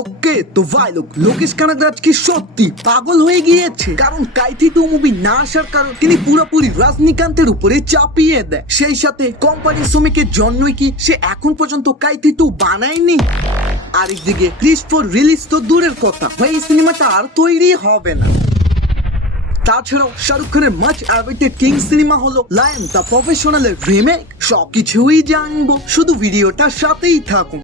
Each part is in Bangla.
ওকে তো ভাই লোকেশ কানাগরাজ কি সত্যি পাগল হয়ে গিয়েছে? কারণ কাইথি 2 মুভি না আসার কারণ তিনি পুরোপুরি রজনীকান্তের উপরে চাপিয়ে দেয়। সেই সাথে কোম্পানির শ্রমিকের জন্যই কি সে এখন পর্যন্ত কাইথি 2 বানায়নি। আরেকদিকে ক্রিস 4 রিলিজ তো দূরের কথা, ভাই এই সিনেমাটা আর তৈরি হবে না। তাছাড়াও শাহরুখ খানের মাচ অ্যাওয়েটেড কিং সিনেমা হলো লায়ন দ্য প্রফেশনালের রিমেক। সবকিছুই জানবো, শুধু ভিডিওটার সাথেই থাকুন।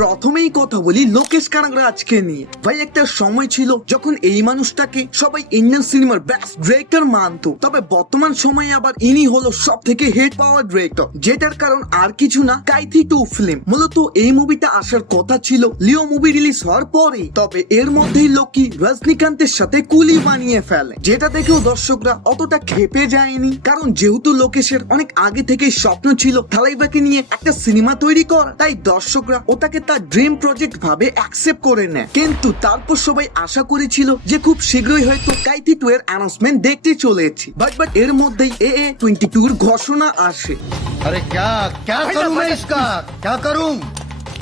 প্রথমেই কথা বলি লোকেশ কানাগরাজকে নিয়ে। ভাই একটা সময় ছিল যখন এই মানুষটাকে সবাই ইন্ডিয়ান সিনেমার বেস্ট ডিরেক্টর মানতো, তবে বর্তমান সময়ে আবার ইনি হলো সব থেকে হেড পাওয়ার ডিরেক্টর, যেটার কারণ আর কিছু না কাইথি 2 ফিল্ম। মূলত এই মুভিটা আসার কথা ছিল লিও মুভি রিলিজ হওয়ার পরে, তবে এর মধ্যেই লোকি রজনীকান্তের সাথে কুলি বানিয়ে ফেলে, যেটা দেখেও দর্শকরা অতটা খেপে যায়নি। কারণ যেহেতু লোকেশের অনেক আগে থেকেই স্বপ্ন ছিল থালাইভাকে নিয়ে একটা সিনেমা তৈরি করা, তাই দর্শকরা ওটাকে তার ড্রিম প্রজেক্ট ভাবে অ্যাকসেপ্ট করে নেয়। কিন্তু তারপর সবাই আশা করেছিল যে খুব শীঘ্রই হয়তো কাইথি 2 এর অ্যানাউন্সমেন্ট দেখতে চলেছি, বাট এর মধ্যেই AA22 এর ঘোষণা আসে। अरे क्या क्या करूं मैं इसका क्या करूं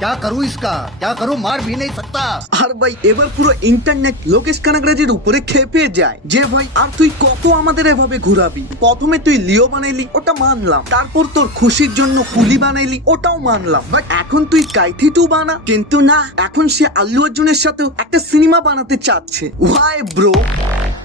क्या करूं मार भी नहीं सकता। আর ভাই এবার পুরো ইন্টারনেট লোকেশ কানাগরাজের উপরে খেপে যায় যে ভাই আর তুই কত আমাদের এভাবে ঘুরাবি? প্রথমে তুই লিও বানাইলি, ওটা মানলাম, তারপর তোর খুশির জন্য কুলি বানাইলি, ওটাও মানলাম, বাট এখন তুই কাইথি 2 বানা। কিন্তু না, এখন সে আল্লু অর্জুনের সাথে একটা সিনেমা বানাতে চাচ্ছে। Y bro?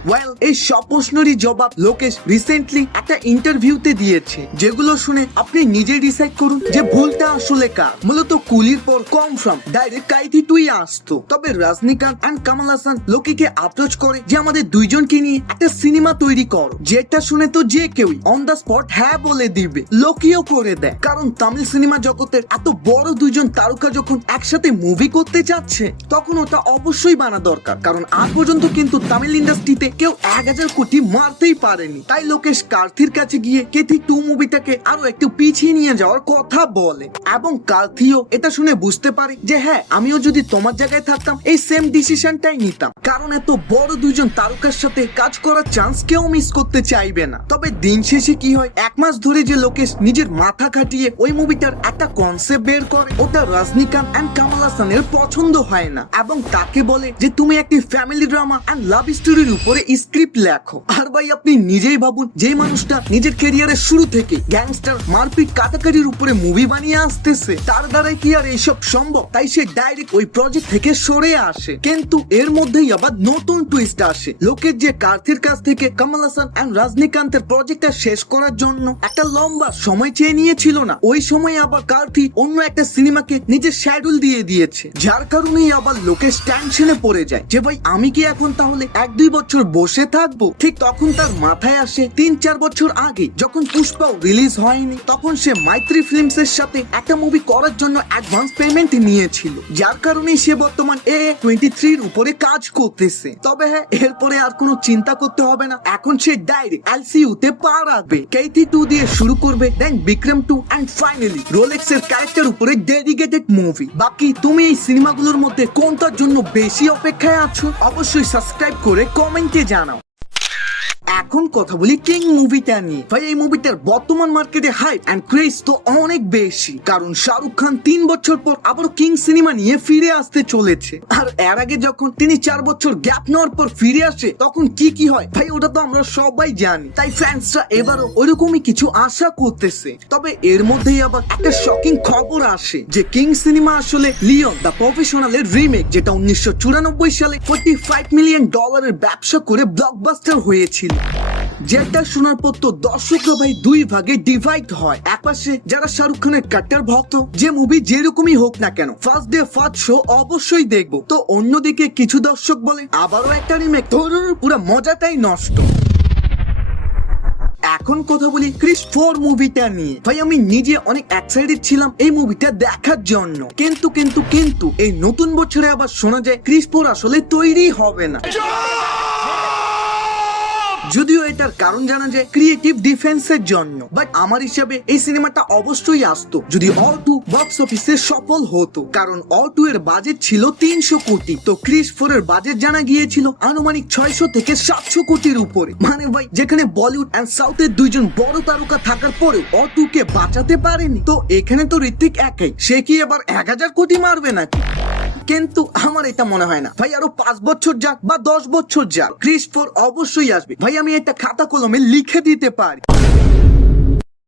ওয়েল এই সব প্রশ্নেরই জবাব লোকেশ রিসেন্টলি একটা ইন্টারভিউতে দিয়েছে, যেগুলো শুনে আপনি নিজে ডিসাইড করুন যে ভুলটা আসলে কার। মূলত কুলির পর কনফার্ম ডাইরেক্ট কাইথি 2 আসতো, তবে রজনীকান্ত এন্ড কামাল হাসান লোকিকে অ্যাপ্রোচ করে যে আমাদের দুইজনকে নিয়ে একটা সিনেমা তৈরি করো, যেটা শুনে তো যে কেউই অন দ্য স্পট হ্যাঁ বলে দিবে। লোকিও করে দেয়, কারণ তামিল সিনেমা জগতের এত বড় দুইজন তারকা যখন একসাথে মুভি করতে যাচ্ছে, তখন ওটা অবশ্যই বানা দরকার। কারণ আজ পর্যন্ত কিন্তু তামিল ইন্ডাস্ট্রিতে কেউ 1000 কোটি মারতেই পারেনি। তাই লোকেশ কার্থির কাছে গিয়ে কাইথি 2 মুভিটাকে আরো একটু পিছিয়ে নিয়ে যাওয়ার কথা বলে, এবং কার্থিও এটা শুনে বুঝতে পারে যে হ্যাঁ আমিও যদি তোমার জায়গায় থাকতাম এই সেম ডিসিশনটাই নিতাম, কারণ এত বড় দুইজন তারকার সাথে কাজ করার চান্স কেউ মিস করতে চাইবে না। তবে দিন শেষে কি হয়, 1 মাস ধরে যে লোকেশ নিজের মাথা খাটিয়ে ওই মুভিটার একটা কনসেপ্ট বের করে, ওটা রজনীকান্ত এন্ড কামাল হাসানের পছন্দ হয় না, এবং তাকে বলে যে তুমি একটি ফ্যামিলি ড্রামা এন্ড লাভ স্টোরির উপরে স্ক্রিপ্ট লেখো। আর ভাই আপনি নিজেই ভাবুন, যে মানুষটা নিজের ক্যারিয়ারের শুরু থেকে গ্যাংস্টার মারপিট কাটাকাটির উপরে মুভি বানিয়ে আসতেছে, তার দ্বারাই কি আর এইসব সম্ভব? তাই সে ডাইরেক্ট ওই প্রজেক্ট থেকে সরে আসে। কিন্তু এর মধ্যেই আবার নতুন টুইস্ট আসে। লোকের যে কার্থির কাছ থেকে কামাল হাসান এন্ড রজনীকান্তের প্রজেক্টটা শেষ করার জন্য একটা লম্বা সময় চেয়ে নিয়েছিল না, ওই সময় আবার কার্থি অন্য একটা সিনেমাকে নিজের শিডিউল দিয়ে দিয়েছে, যার কারণেই আবার লোকেশ টেনশনে পড়ে যায় যে ভাই আমি কি এখন তাহলে 1-2 বছর বসে থাকবো? ঠিক তখন তার মাথায় আসে 3-4 বছর আগে যখন পুষ্পাও রিলিজ হয়নি, তখন সে মাইত্রী ফিল্মস এর সাথে একটা মুভি করার জন্য অ্যাডভান্স পেমেন্ট নিয়েছিল, যার কারণে সে বর্তমান AA23 এর উপরে কাজ করতেছে। তবে হ্যাঁ, এরপরে আর কোনো চিন্তা করতে হবে না, এখন সে ডাইরেক্ট LCU তে পা রাখবে। কাইথি 2 দিয়ে শুরু করবে, দেন বিক্রম 2 এন্ড ফাইনালি রোলেক্স এর ক্যারেক্টার উপরে ডেডিকেটেড মুভি। বাকি তুমি এই সিনেমাগুলোর মধ্যে কোনটার জন্য বেশি অপেক্ষায় আছো অবশ্যই সাবস্ক্রাইব করে কমেন্টে জানাও। এখন কথা বলি কিং মুভিটা নিয়ে। ভাই এই মুভিটার বর্তমান মার্কেটে হাইপ এন্ড ক্রেজ তো অনেক বেশি, কারণ শাহরুখ খান 3 বছর পর আবার কিং সিনেমা নিয়ে ফিরে আসতে চলেছে। আর এর আগে যখন তিনি 4 বছর গ্যাপ নেওয়ার পর ফিরে আসে, তখন কি হয় ভাই ওটা তো আমরা সবাই জানি। তাই ফ্যান্সরা এবারও ওইরকমই কিছু আশা করতেছে। তবে এর মধ্যেই আবার একটা শকিং খবর আসে যে কিং সিনেমা আসলে লিওন দ্য প্রফেশনালের রিমেক, যেটা 1994 সালে $45 মিলিয়ন ব্যবসা করে ব্লকবাস্টার হয়েছিল। যেটা শোনার পর তো দর্শকরা ভাই 2 ভাগে ডিভাইড হয়। একপাশে যারা শাহরুখ খানের কাট্টার ভক্ত, যে মুভি যেরকমই হোক না কেন ফার্স্ট ডে ফার্স্ট শো অবশ্যই দেখবো, তো অন্যদিকে কিছু দর্শক বলে আবারও একটা রিমেক, পুরো মজাটাই নষ্ট। এখন কথা বলি ক্রিস 4 মুভিটা নিয়ে। ভাই আমি নিজে অনেক এক্সাইটেড ছিলাম এই মুভিটা দেখার জন্য, কিন্তু এই নতুন বছরে আবার শোনা যায় ক্রিস 4 আসলে তৈরি হবে না। যদিও এটার কারণ জানা যায় ক্রিয়েটিভ ডিফেন্সের জন্য, বাট আমার হিসাবে এই সিনেমাটা অবশ্যই আসতো যদি অল 2 বক্স অফিসে সফল হতো, কারণ অল 2 এর বাজেট ছিল 300 কোটি, তো ক্রিস 4 এর বাজেট জানা গিয়েছিল আনুমানিক 600 থেকে 700 কোটির উপরে। মানে ভাই যেখানে বলিউড এন্ড সাউথের দুইজন বড় তারকা থাকার পরেও অল 2 কে বাঁচাতে পারেনি, তো এখানে তো ঋত্বিক একাই, সে কি এবার 1000 কোটি মারবে নাকি? কিন্তু আমার এটা মনে হয় না ভাই, আরো 5 বছর যাক বা 10 বছর যাক, ক্রিস 4 অবশ্যই আসবে ভাই, আমি এটা খাতা কলমে লিখে দিতে পারি।